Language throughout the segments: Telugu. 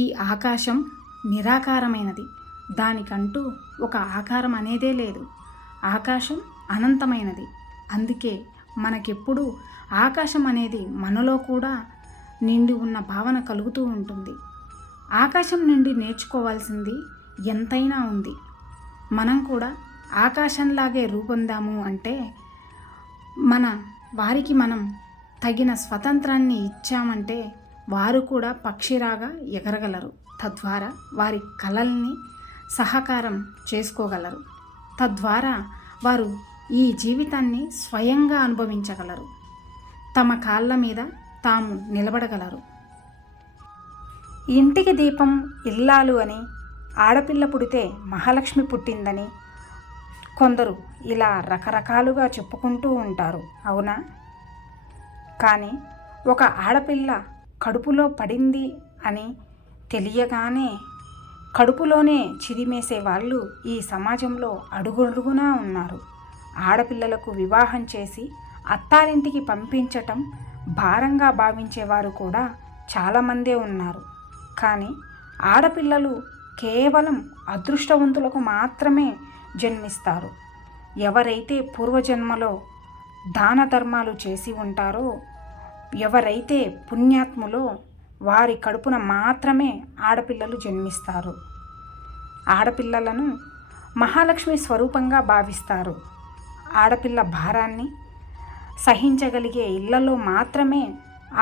ఈ ఆకాశం నిరాకారమైనది. దానికంటూ ఒక ఆకారం అనేదే లేదు. ఆకాశం అనంతమైనది. అందుకే మనకెప్పుడు ఆకాశం అనేది మనలో కూడా నిండి ఉన్న భావన కలుగుతూ ఉంటుంది. ఆకాశం నుండి నేర్చుకోవాల్సింది ఎంతైనా ఉంది. మనం కూడా ఆకాశంలాగే రూపొందాము అంటే మన వారికి మనం తగిన స్వతంత్రాన్ని ఇచ్చామంటే వారు కూడా పక్షిరాగా ఎగరగలరు. తద్వారా వారి కలల్ని సహకారం చేసుకోగలరు. తద్వారా వారు ఈ జీవితాన్ని స్వయంగా అనుభవించగలరు. తమ కాళ్ళ మీద తాము నిలబడగలరు. ఇంటికి దీపం ఇల్లాలు అని, ఆడపిల్ల పుడితే మహాలక్ష్మి పుట్టిందని కొందరు ఇలా రకరకాలుగా చెప్పుకుంటూ ఉంటారు. అవునా? కానీ ఒక ఆడపిల్ల కడుపులో పడింది అని తెలియగానే కడుపులోనే చిదిమేసే వాళ్ళు ఈ సమాజంలో అడుగడుగునా ఉన్నారు. ఆడపిల్లలకు వివాహం చేసి అత్తారింటికి పంపించటం భారంగా భావించేవారు కూడా చాలామందే ఉన్నారు. కానీ ఆడపిల్లలు కేవలం అదృష్టవంతులకు మాత్రమే జన్మిస్తారు. ఎవరైతే పూర్వజన్మలో దాన ధర్మాలు చేసి ఉంటారో, ఎవరైతే పుణ్యాత్ములో వారి కడుపున మాత్రమే ఆడపిల్లలు జన్మిస్తారు. ఆడపిల్లలను మహాలక్ష్మి స్వరూపంగా భావిస్తారు. ఆడపిల్ల భారాన్ని సహించగలిగే ఇళ్లలో మాత్రమే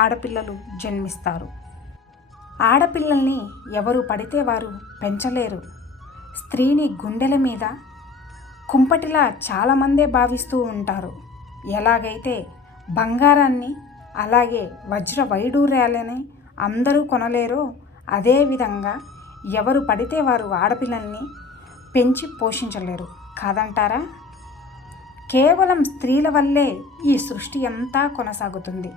ఆడపిల్లలు జన్మిస్తారు. ఆడపిల్లల్ని ఎవరు పడితే వారు పెంచలేరు. స్త్రీని గుండెల మీద కుంపటిలా చాలామందే భావిస్తూ ఉంటారు. ఎలాగైతే బంగారాన్ని అలాగే వజ్ర వైడూర్యాలని అందరూ కొనలేరో అదేవిధంగా ఎవరు పడితే వారు ఆడపిల్లల్ని పెంచి పోషించలేరు కాదంటారా? కేవలం స్త్రీల వల్లే ఈ సృష్టి అంతా కొనసాగుతుంది.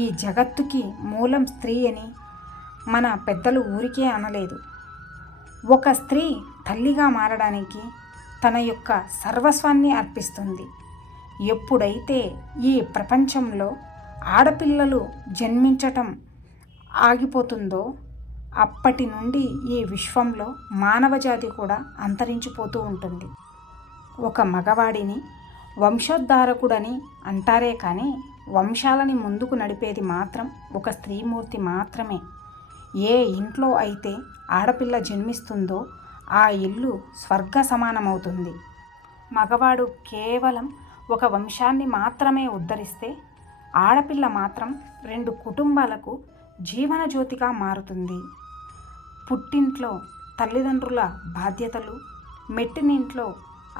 ఈ జగత్తుకి మూలం స్త్రీ అని మన పెద్దలు ఊరికే అనలేదు. ఒక స్త్రీ తల్లిగా మారడానికి తన యొక్క సర్వస్వాన్ని అర్పిస్తుంది. ఎప్పుడైతే ఈ ప్రపంచంలో ఆడపిల్లలు జన్మించటం ఆగిపోతుందో అప్పటి నుండి ఈ విశ్వంలో మానవజాతి కూడా అంతరించిపోతూ ఉంటుంది. ఒక మగవాడిని వంశోద్ధారకుడని అంటారే కానీ వంశాలని ముందుకు నడిపేది మాత్రం ఒక స్త్రీమూర్తి మాత్రమే. ఏ ఇంట్లో అయితే ఆడపిల్ల జన్మిస్తుందో ఆ ఇల్లు స్వర్గ సమానమవుతుంది. మగవాడు కేవలం ఒక వంశాన్ని మాత్రమే ఉద్ధరిస్తే ఆడపిల్ల మాత్రం 2 కుటుంబాలకు జీవనజ్యోతిగా మారుతుంది. పుట్టింట్లో తల్లిదండ్రుల బాధ్యతలు, మెట్టినింట్లో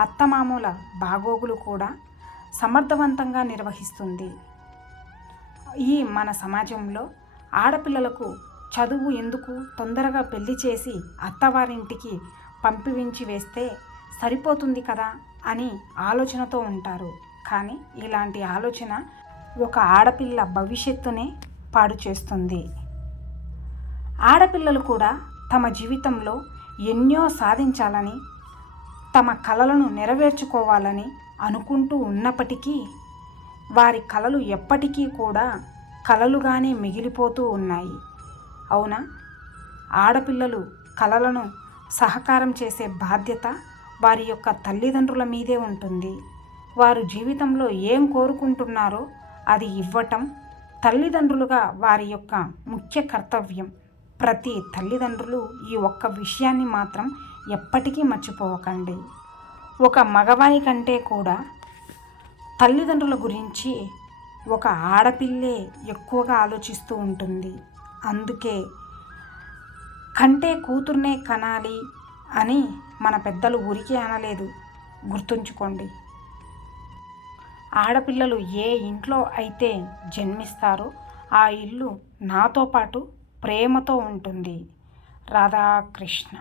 అత్తమామల బాగోగులు కూడా సమర్థవంతంగా నిర్వహిస్తుంది. ఈ మన సమాజంలో ఆడపిల్లలకు చదువు ఎందుకు, తొందరగా పెళ్లి చేసి అత్తవారింటికి పంపించి వేస్తే సరిపోతుంది కదా అని ఆలోచనతో ఉంటారు. కానీ ఇలాంటి ఆలోచన ఒక ఆడపిల్ల భవిష్యత్తునే పాడు చేస్తుంది. ఆడపిల్లలు కూడా తమ జీవితంలో ఎన్నో సాధించాలని, తమ కలలను నెరవేర్చుకోవాలని అనుకుంటూ ఉన్నప్పటికీ వారి కలలు ఎప్పటికీ కూడా కలలుగానే మిగిలిపోతూ ఉన్నాయి. అవునా? ఆడపిల్లలు కలలను సహకారం చేసే బాధ్యత వారి యొక్క తల్లిదండ్రుల మీదే ఉంటుంది. వారు జీవితంలో ఏం కోరుకుంటున్నారో అది ఇవ్వటం తల్లిదండ్రులుగా వారి యొక్క ముఖ్య కర్తవ్యం. ప్రతి తల్లిదండ్రులు ఈ ఒక్క విషయాన్ని మాత్రం ఎప్పటికీ మర్చిపోకండి. ఒక మగవాని కంటే కూడా తల్లిదండ్రుల గురించి ఒక ఆడపిల్లే ఎక్కువగా ఆలోచిస్తూ ఉంటుంది. అందుకే కంటే కూతుర్నే కనాలి అని మన పెద్దలు ఊరికే అనలేదు. గుర్తుంచుకోండి. ఆడపిల్లలు ఏ ఇంట్లో అయితే జన్మిస్తారో ఆ ఇల్లు నాతో పాటు ప్రేమతో ఉంటుంది. రాధాకృష్ణ.